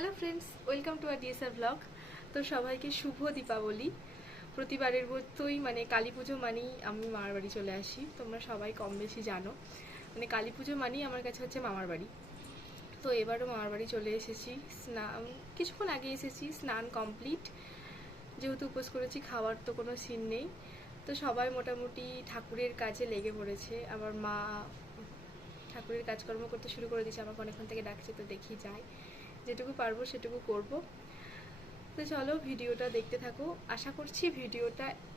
Hello friends, welcome to R DSR blog. তো সবাইকে শুভ দীপাবলি। প্রতিবারের মতোই কালী পুজো মানেই আমি মামার বাড়ি চলে আসি। তোমরা সবাই কম বেশি জানো, কালী পুজো মানেই আমার কাছে হচ্ছে মামার বাড়ি। তো এবারও মামার বাড়ি চলে এসেছি। কিছুক্ষণ আগে এসেছি, স্নান কমপ্লিট। যেহেতু উপোস করেছি, খাওয়ার তো কোনো সিন নেই। তো সবাই মোটামুটি ঠাকুরের কাজে লেগে পড়েছে। আমার মা ঠাকুরের কাজকর্ম করতে শুরু করে দিয়েছে। আমাকে অনেকক্ষণ থেকে ডাকছে, তো দেখি যাই, যেটুকু পারবো সেটুকু করব। তো চলো ভিডিওটা দেখতে থাকো। আশা করছি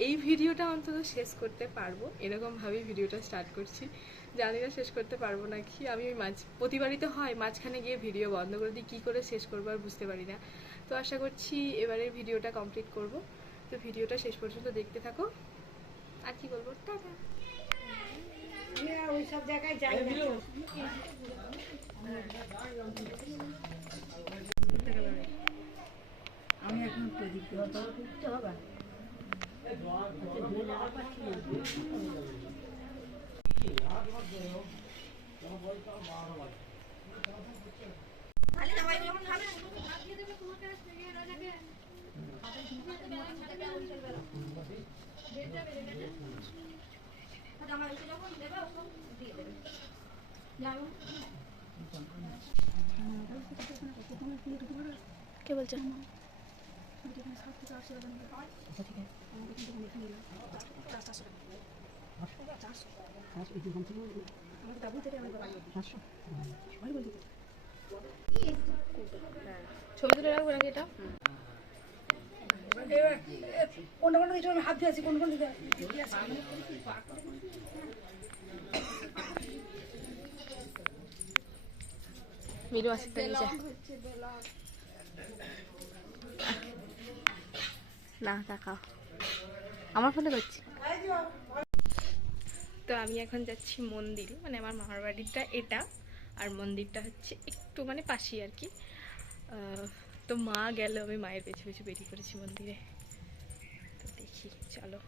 এই ভিডিওটা অন্তত শেষ করতে পারবো, এরকমভাবেই ভিডিওটা স্টার্ট করছি। জানি না শেষ করতে পারবো নাকি। আমি ওই প্রতিবারই তো হয়, মাঝখানে গিয়ে ভিডিও বন্ধ করে দিই, কী করে শেষ করবো আর বুঝতে পারি না। তো আশা করছি এবারে ভিডিওটা কমপ্লিট করব। তো ভিডিওটা শেষ পর্যন্ত দেখতে থাকো। আর কি বলবো, টাটা। ওই সব জায়গায় যাই আমি এখন প্রদীপ করতে হবে। কে বলছে? ছবি তুলে রাখবো নাকি এটা? কোনটা কোনটা কিছু আমি হাত দিয়ে আছি, কোন কোন দিকে মিরু আসতে নিচে না তাকাও, আমার ফোনে করছি। তো আমি এখন যাচ্ছি মন্দির, আমার মামার বাড়িটা এটা, আর মন্দিরটা হচ্ছে একটু পাশেই আর কি। তো মা গেল, আমি মায়ের পেছু পেছু বেরিয়ে পড়েছি মন্দিরে। তো দেখি, চলো।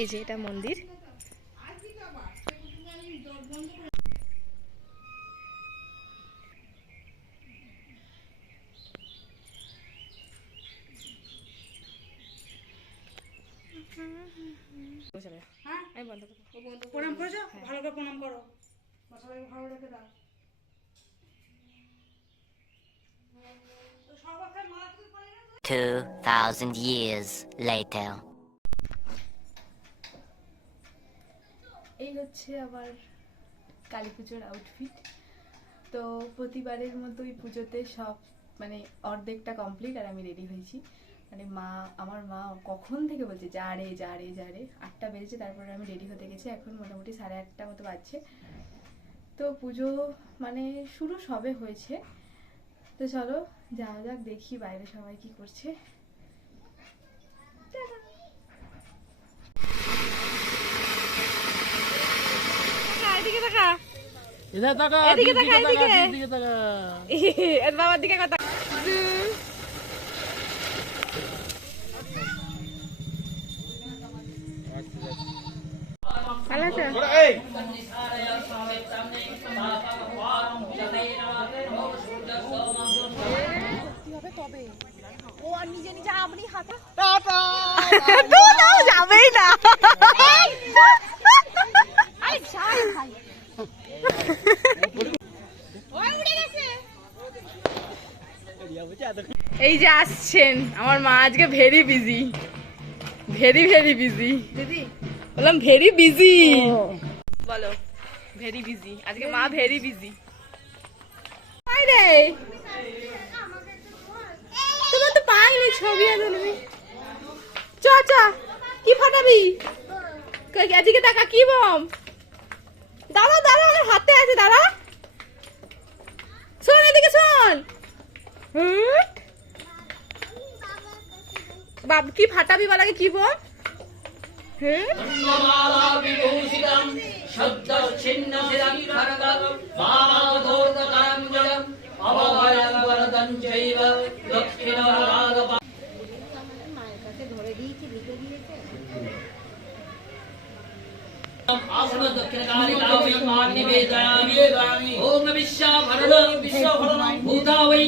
এই যে এটা মন্দির। প্রণাম করেছো? ভালো করে প্রণাম করো, সবাইকে ভালো রেখে দাও। 2000 years later. এই হচ্ছে আমার কালী পুজোর আউটফিট। তো প্রতিবারের মতোই পুজোতে সব অর্ধেকটা কমপ্লিট, আর আমি রেডি হয়েছি। আমার মা কখন থেকে বলছে যা রে যা রে যা রে, 8টা বেজেছে, তারপরে আমি রেডি হতে গেছি। এখন মোটামুটি 8:30 মতো বাজছে। তো পুজো শুরু সবে হয়েছে। তো চলো যাওয়া যাক, দেখি বাইরে সবাই কি করছে। এদিকে তাকা, এদিকে তাকা, এদিকে তাকা, এর বাবার দিকে কথা। ভালো আছে? ও আর নিজে নিজে আপনি হাতে যাবেই না। এই যে আসছেন আমার মা, আজকে very busy, very very busy. দিদি বললাম ভেরি বিজি, বলো ভেরি বিজি। আজকে মা ভেরি বিজি। রে তোমার তো পাইনি ছবি তুলবি। চ চ, কি ফাটাবি? আজকে টাকা কি বম? দাঁড়া দাঁড়া, আমার হাতে আছে, দাঁড়া। শোন এদিকে শোন, বাব কি ফাটাবি বলাকে কি বল? মায়ের কাছে ধরে দিয়েছি, লিখে দিয়েছে। सर्व दक्षिण काले तावै मां निवेदयामि ओम विश्वभरण भूता वै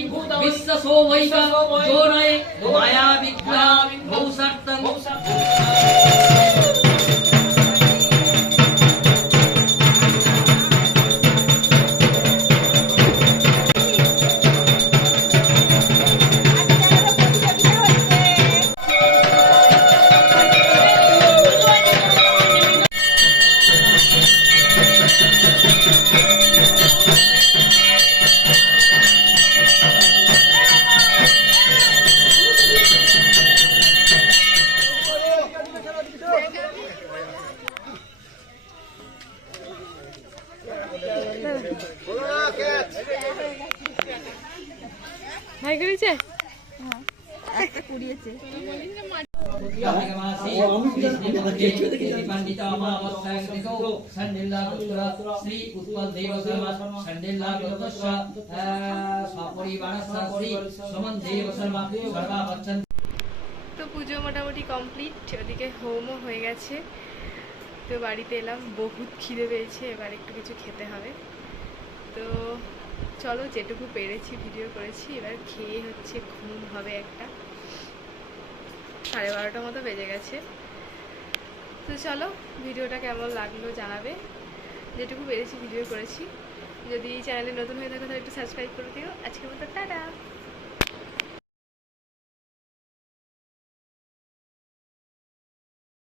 विश्वसो वै जोनय माया विग्रह भौसर्तं ভাই করেছে श्री उत्पल देव शर्मा संडेला सपरिवार श्री सुमन देव शर्मा सर्वा बच्चन। তো পুজো মোটামুটি কমপ্লিট, ওদিকে হোমও হয়ে গেছে। তো বাড়িতে এলাম, বহুত খিদে পেয়েছে, এবার একটু কিছু খেতে হবে। তো চলো, যেটুকু পেরেছি ভিডিও করেছি, এবার খেয়ে হচ্ছে ঘুম হবে একটা। 12:30 মতো বেজে গেছে। তো চলো, ভিডিওটা কেমন লাগলো জানাবে। যেটুকু পেরেছি ভিডিও করেছি। যদি চ্যানেলে নতুন হয়ে থাকে তাহলে একটু সাবস্ক্রাইব করে দিও। আজকের মতো টাটা।